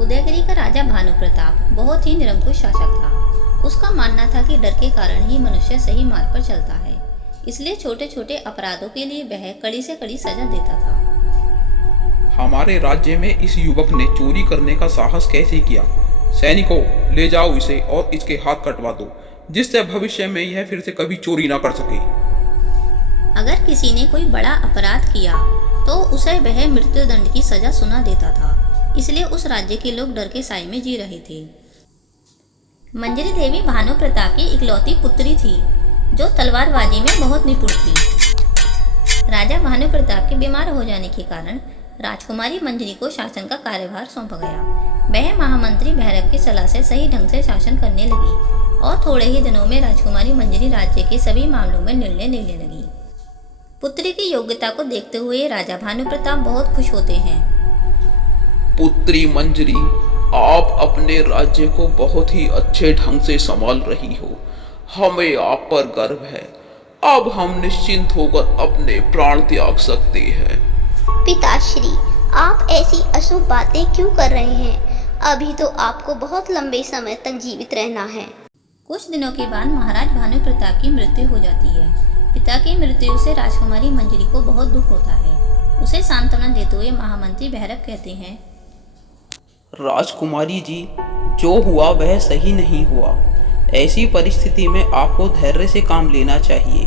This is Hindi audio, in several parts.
उदयगिरी का राजा भानु प्रताप बहुत ही निरंकुश शासक था। उसका मानना था कि डर के कारण ही मनुष्य सही मार्ग पर चलता है, इसलिए छोटे छोटे अपराधों के लिए वह कड़ी से कड़ी सजा देता था। हमारे राज्य में इस युवक ने चोरी करने का साहस कैसे किया? सैनिकों, ले जाओ इसे और इसके हाथ कटवा दो, जिससे भविष्य में यह फिर से कभी चोरी ना कर सके। अगर किसी ने कोई बड़ा अपराध किया तो उसे वह मृत्युदंड की सजा सुना देता था, इसलिए उस राज्य के लोग डर के साए में जी रहे थे। मंजरी देवी भानु प्रताप की इकलौती पुत्री थी, जो तलवारबाजी में बहुत निपुण थी। राजा भानु प्रताप के बीमार हो जाने के कारण राजकुमारी मंजरी को शासन का कार्यभार सौंपा गया। वह महामंत्री भैरव की सलाह से सही ढंग से शासन करने लगी और थोड़े ही दिनों में राजकुमारी मंजरी राज्य के सभी मामलों में निर्णय लेने लगी। पुत्री की योग्यता को देखते हुए राजा भानु प्रताप बहुत खुश होते हैं। पुत्री मंजरी, आप अपने राज्य को बहुत ही अच्छे ढंग से संभाल रही हो। हमें आप पर गर्व है। अब हम निश्चिंत होकर अपने प्राण त्याग सकते हैं। पिताश्री, आप ऐसी अशुभ बातें क्यों कर रहे हैं? अभी तो आपको बहुत लंबे समय तक जीवित रहना है। कुछ दिनों के बाद महाराज भानु प्रताप की मृत्यु हो जाती है। पिता की मृत्यु से राजकुमारी मंजरी को बहुत दुख होता है। उसे सांत्वना देते हुए महामंत्री भैरव कहते हैं, राजकुमारी जी, जो हुआ वह सही नहीं हुआ। ऐसी परिस्थिति में आपको धैर्य से काम लेना चाहिए।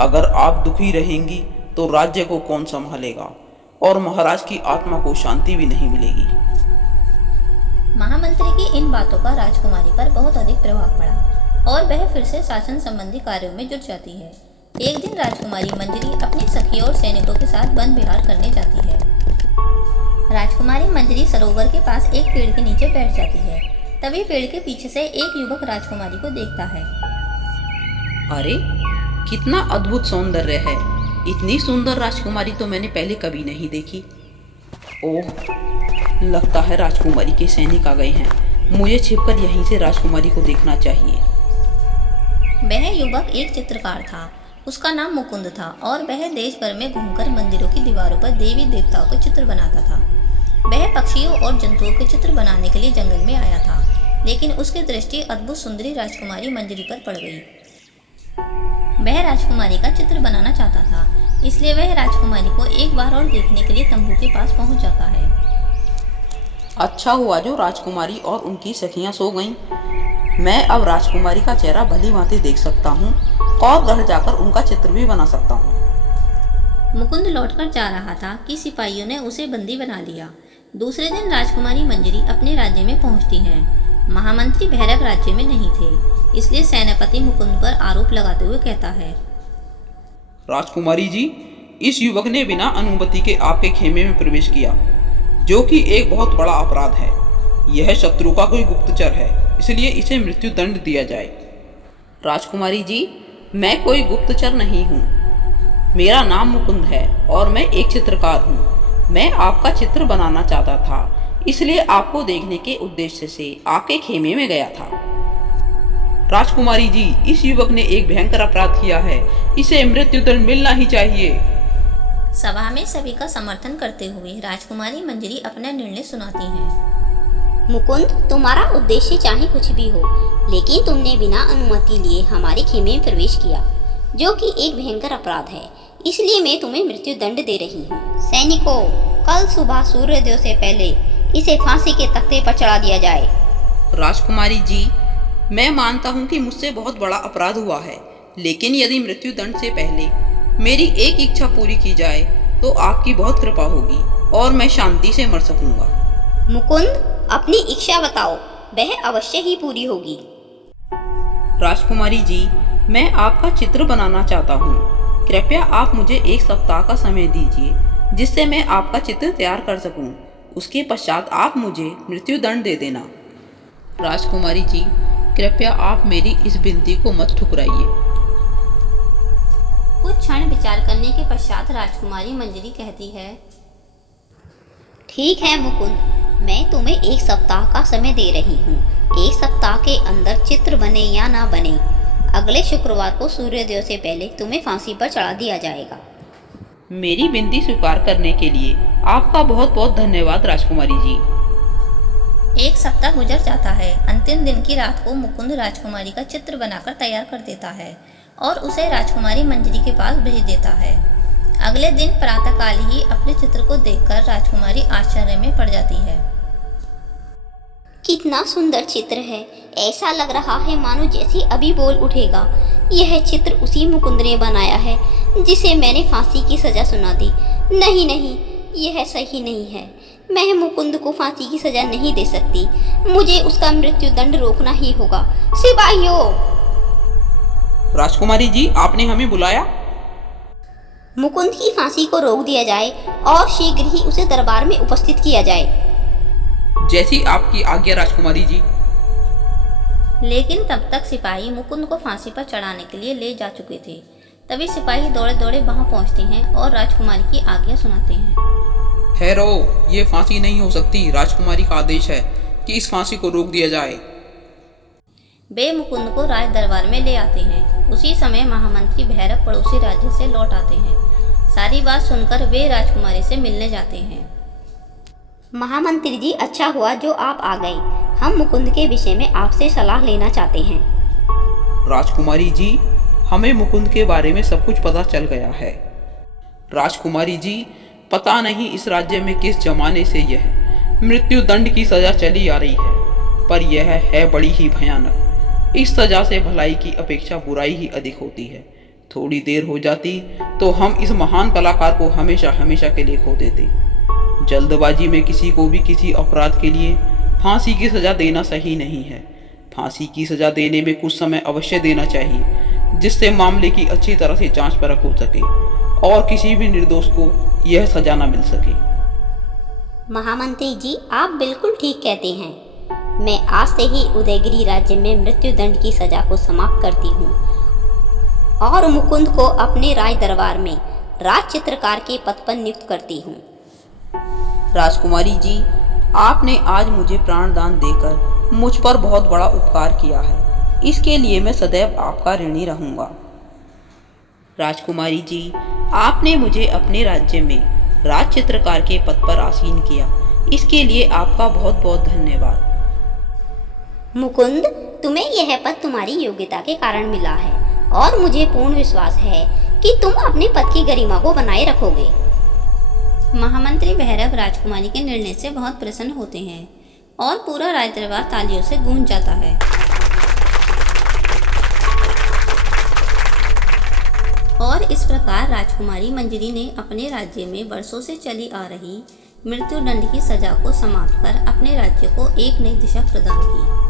अगर आप दुखी रहेंगी तो राज्य को कौन संभालेगा और महाराज की आत्मा को शांति भी नहीं मिलेगी। महामंत्री की इन बातों का राजकुमारी पर बहुत अधिक प्रभाव पड़ा और वह फिर से शासन संबंधी कार्यों में जुट जाती है। एक दिन राजकुमारी मंजरी अपनी सखियों और सैनिकों के साथ वन विहार करने जाती है। राजकुमारी मंजरी सरोवर के पास एक पेड़ के नीचे बैठ जाती है। तभी पेड़ के पीछे से एक युवक राजकुमारी को देखता है। अरे, कितना अद्भुत सौंदर्य है। इतनी सुंदर राजकुमारी तो मैंने पहले कभी नहीं देखी। ओह, लगता है राजकुमारी के सैनिक आ गए हैं। मुझे छिपकर यहीं से राजकुमारी को देखना चाहिए। वह युवक एक चित्रकार था। उसका नाम मुकुंद था और वह देश भर में घूमकर मंदिरों की दीवारों पर देवी देवताओं के चित्र बनाता था। वह पक्षियों और जंतुओं के चित्र बनाने के लिए जंगल में आया था, लेकिन उसकी दृष्टि अद्भुत सुंदरी राजकुमारी मंजरी पर पड़ गई। वह राजकुमारी का चित्र बनाना चाहता था, इसलिए वह राजकुमारी को एक बार और देखने के लिए तंबू के पास पहुंच जाता है। अच्छा हुआ जो राजकुमारी और उनकी सखियां सो गईं। मैं अब राजकुमारी का चेहरा भली भांति देख सकता हूँ और घर जाकर उनका चित्र भी बना सकता हूँ। मुकुंद लौटकर जा रहा था कि सिपाहियों ने उसे बंदी बना लिया। दूसरे दिन राजकुमारी मंजरी अपने राज्य में पहुंचती हैं। महामंत्री भैरव राज्य में नहीं थे, इसलिए सेनापति मुकुंद पर आरोप लगाते हुए कहता है, राजकुमारी जी, इस युवक ने बिना अनुमति के आपके खेमे में प्रवेश किया, जो कि एक बहुत बड़ा अपराध है। यह शत्रु का कोई गुप्तचर है, इसलिए इसे मृत्यु दंड दिया जाए। राजकुमारी जी, मैं कोई गुप्तचर नहीं हूँ। मेरा नाम मुकुंद है और मैं एक चित्रकार हूँ। मैं आपका चित्र बनाना चाहता था, इसलिए आपको देखने के उद्देश्य से आपके खेमे में गया था। राजकुमारी जी, इस युवक ने एक भयंकर अपराध किया है। इसे मृत्यु दंड मिलना ही चाहिए। सभा में सभी का समर्थन करते हुए राजकुमारी मंजरी अपना निर्णय सुनाती हैं। मुकुंद, तुम्हारा उद्देश्य चाहे कुछ भी हो, लेकिन तुमने बिना अनुमति लिए हमारे खेमे में प्रवेश किया, जो कि एक भयंकर अपराध है। इसलिए मैं तुम्हें मृत्यु दंड दे रही हूँ। सैनिकों, कल सुबह सूर्योदय से पहले इसे फांसी के तख्ते पर चढ़ा दिया जाए। राजकुमारी जी, मैं मानता हूँ कि मुझसे बहुत बड़ा अपराध हुआ है, लेकिन यदि मृत्यु दंड से पहले मेरी एक इच्छा पूरी की जाए तो आपकी बहुत कृपा होगी और मैं शांति से मर सकूंगा। मुकुंद, अपनी इच्छा बताओ, वह अवश्य ही पूरी होगी। राजकुमारी जी, मैं आपका चित्र बनाना चाहता हूँ। कृपया आप मुझे एक सप्ताह का समय दीजिए, जिससे मैं आपका चित्र तैयार कर सकूं। उसके पश्चात आप मुझे मृत्यु दंड दे देना। राजकुमारी जी, कृपया आप मेरी इस विनती को मत ठुकराइए। कुछ क्षण विचार करने के पश्चात राजकुमारी मंजरी कहती है, ठीक है मुकुंद, मैं तुम्हें एक सप्ताह का समय दे रही हूँ। एक सप्ताह के अंदर चित्र बने या ना बने, अगले शुक्रवार को सूर्योदय से पहले तुम्हें फांसी पर चढ़ा दिया जाएगा। मेरी विनती स्वीकार करने के लिए आपका बहुत बहुत धन्यवाद राजकुमारी जी। एक सप्ताह गुजर जाता है। अंतिम दिन की रात को मुकुंद राजकुमारी का चित्र बनाकर तैयार कर देता है और उसे राजकुमारी मंजरी के पास भेज देता है। अगले दिन प्रातःकाल ही अपने चित्र को देखकर राजकुमारी आश्चर्य में पड़ जाती है। कितना सुंदर चित्र है, ऐसा लग रहा है मानो जैसे अभी बोल उठेगा। यह चित्र उसी मुकुंद ने बनाया है जिसे मैंने फांसी की सजा सुना दी। नहीं नहीं, यह सही नहीं है। मैं मुकुंद को फांसी की सजा नहीं दे सकती, मुझे उसका मृत्युदंड रोकना ही होगा। सिपाहियों! राजकुमारी जी, आपने हमें बुलाया? मुकुंद की फांसी को रोक दिया जाए और शीघ्र ही उसे दरबार में उपस्थित किया जाए। जैसी आपकी आज्ञा राजकुमारी जी। लेकिन तब तक सिपाही मुकुंद को फांसी पर चढ़ाने के लिए ले जा चुके थे। तभी सिपाही दौड़े दौड़े वहां पहुंचते हैं और राजकुमारी की आज्ञा सुनाते हैं। ठहरो, ये फांसी नहीं हो सकती। राजकुमारी का आदेश है कि इस फांसी को रोक दिया जाए। वे मुकुंद को राज दरबार में ले आते हैं। उसी समय महामंत्री भैरव पड़ोसी राज्य से लौट आते हैं। सारी बात सुनकर वे राजकुमारी से मिलने जाते हैं। महामंत्री जी, अच्छा हुआ जो आप आ गए। हम मुकुंद के विषय में आपसे सलाह लेना चाहते हैं। राजकुमारी जी, हमें मुकुंद के बारे में सब कुछ पता चल गया है। राजकुमारी जी, पता नहीं इस राज्य में किस जमाने से यह मृत्युदंड की सजा चली आ रही है, पर यह है बड़ी ही भयानक। इस सजा से भलाई की अपेक्षा बुराई ही अधिक होती है। थोड़ी देर हो जाती तो हम इस महान कलाकार को हमेशा हमेशा के लिए खो देते। जल्दबाजी में किसी को भी किसी अपराध के लिए फांसी की सजा देना सही नहीं है। फांसी की सजा देने में कुछ समय अवश्य देना चाहिए, जिससे मामले की अच्छी तरह से जांच परख हो सके और किसी भी निर्दोष को यह सजा न मिल सके। महामंत्री जी, आप बिल्कुल ठीक कहते हैं। मैं आज से ही उदयगिरी राज्य में मृत्युदंड की सजा को समाप्त करती हूँ और मुकुंद को अपने राज दरबार में राज चित्रकार के पद पर नियुक्त करती हूँ। राजकुमारी जी, आपने आज मुझे प्राणदान देकर मुझ पर बहुत बड़ा उपकार किया है। इसके लिए मैं सदैव आपका ऋणी रहूंगा। राजकुमारी जी, आपने मुझे अपने राज्य में राज चित्रकार के पद पर आसीन किया, इसके लिए आपका बहुत बहुत धन्यवाद। मुकुंद, तुम्हें यह पद तुम्हारी योग्यता के कारण मिला है और मुझे पूर्ण विश्वास है कि तुम अपने पद की गरिमा को बनाए रखोगे। महामंत्री भैरव राजकुमारी के निर्णय से बहुत प्रसन्न होते हैं और पूरा राज दरबार तालियों से गूंज जाता है। और इस प्रकार राजकुमारी मंजरी ने अपने राज्य में वर्षों से चली आ रही मृत्युदंड की सजा को समाप्त कर अपने राज्य को एक नई दिशा प्रदान की।